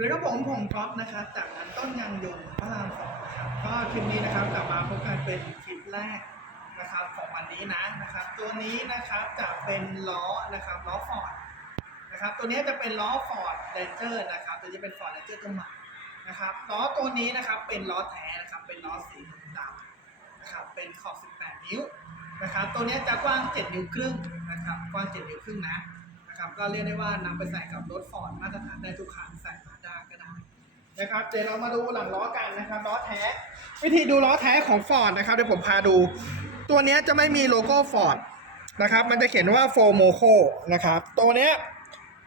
คือครับผมผมก๊อฟนะครับจากนั้นต้นยางยนต์พระรามสองนะครับก็คลิปนี้นะครับกลับมาพบกันเป็นคลิปแรกนะครับของวันนี้นะนะครับ ตัวนี้นะครับจะเป็นล้อนะครับล้อฟอร์ดนะครับ ตัวนี้จะเป็นล้อฟอร์ดเรนเจอร์นะครับ ตัวนี้เป็นฟอร์ดเรนเจอร์ตัวใหม่นะครับล้อตัวนี้นะครับเป็นล้อแท้นะครับเป็นล้อสีดำนะครับเป็นขอบ 18 นิ้วนะครับ ตัวนี้จะกว้าง 7 นิ้วครึ่งนะครับกว้าง 7 นิ้วครึ่งนะ นะครับก็เรียกได้ว่านำไปใส่กับรถฟอร์ดมาตรฐานได้ทุกคันใส่มาด้าก็ได้นะครับเดี๋ยวเรามาดูหลังล้อกันนะครับล้อแท้ วิธีดูล้อแท้ของฟอร์ดนะครับเดี๋ยวผมพาดู ตัวนี้จะไม่มีโลโก้ฟอร์ดนะครับมันจะเขียนว่าโฟโมโคนะครับตัวนี้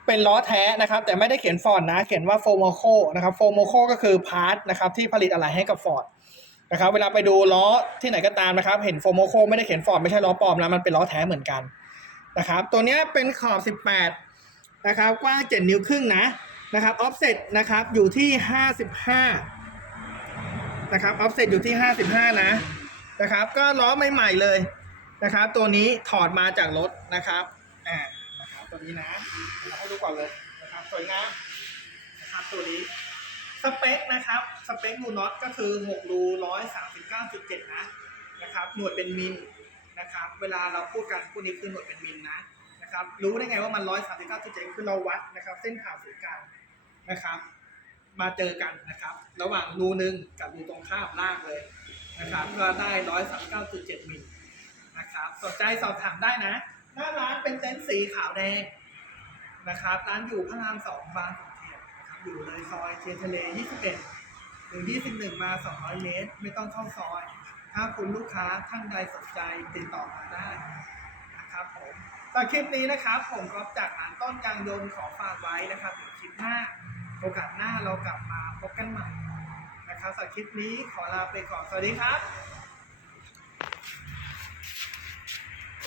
เป็นล้อแท้นะครับ แต่ไม่ได้เขียนฟอร์ดนะ เขียนว่าโฟโมโคนะครับโฟโมโคก็คือพาร์ทนะครับที่ผลิตอะไรให้กับฟอร์ดนะครับเวลาไปดูล้อที่ไหนก็ตามนะครับ เห็นโฟโมโคไม่ได้เขียนฟอร์ดไม่ใช่ล้อปลอมนะมันเป็นล้อแท้เหมือนกัน นะครับ ตัวนี้เป็นขอบ 18 นะครับ กว้าง 7 นิ้วครึ่งนะ นะครับ ออฟเซ็ตนะครับ อยู่ที่ 55 นะครับ ออฟเซ็ตอยู่ที่ 55 นะ นะครับ ก็ล้อใหม่ๆเลยนะครับ ตัวนี้ถอดมาจากรถนะครับ อ่า นะครับ ตัวนี้นะเราให้ดูก่อนเลยนะครับ สวยงามนะครับ ตัวนี้ สเปคนะครับ สเปครูน็อตก็คือ 6 รู 139.7 นะ นะครับ หน่วยเป็นมิล นะครับ เวลาเราพูดกันพวกนี้คือหน่วยเป็นมิลนะนะครับ รู้ได้ไงว่ามันร้อยสามสิบเก้าจุดเจ็ดคือเราวัดนะครับ เส้นผ่าศูนย์กลางนะครับ มาเจอกันนะครับ ระหว่างรูหนึ่งกับรูตรงข้ามล่างเลยนะครับ ก็ได้ร้อยสามเก้าจุดเจ็ดมิลนะครับ สนใจสอบถามได้นะ หน้าร้านเป็นเต็นท์สีขาวแดงนะครับ ร้านอยู่พระรามสองบางขุนเทียนนะครับ อยู่เลยซอยเทียนทะเลยี่สิบเอ็ดหรือยี่สิบหนึ่งมาสองร้อยเมตร ไม่ต้องเข้าซอย ถ้าคุณลูกค้าท่านใดสนใจติดต่อมาได้นะครับผมสำหรับคลิปนี้นะครับ ผมกรอบจากร้านต้นยางยนต์ขอฝากไว้นะครับเดี๋ยวคลิปหน้าโอกาสหน้าเรากลับมาพบกันใหม่นะครับสำหรับคลิปนี้ขอลาไปก่อนสวัสดีครับ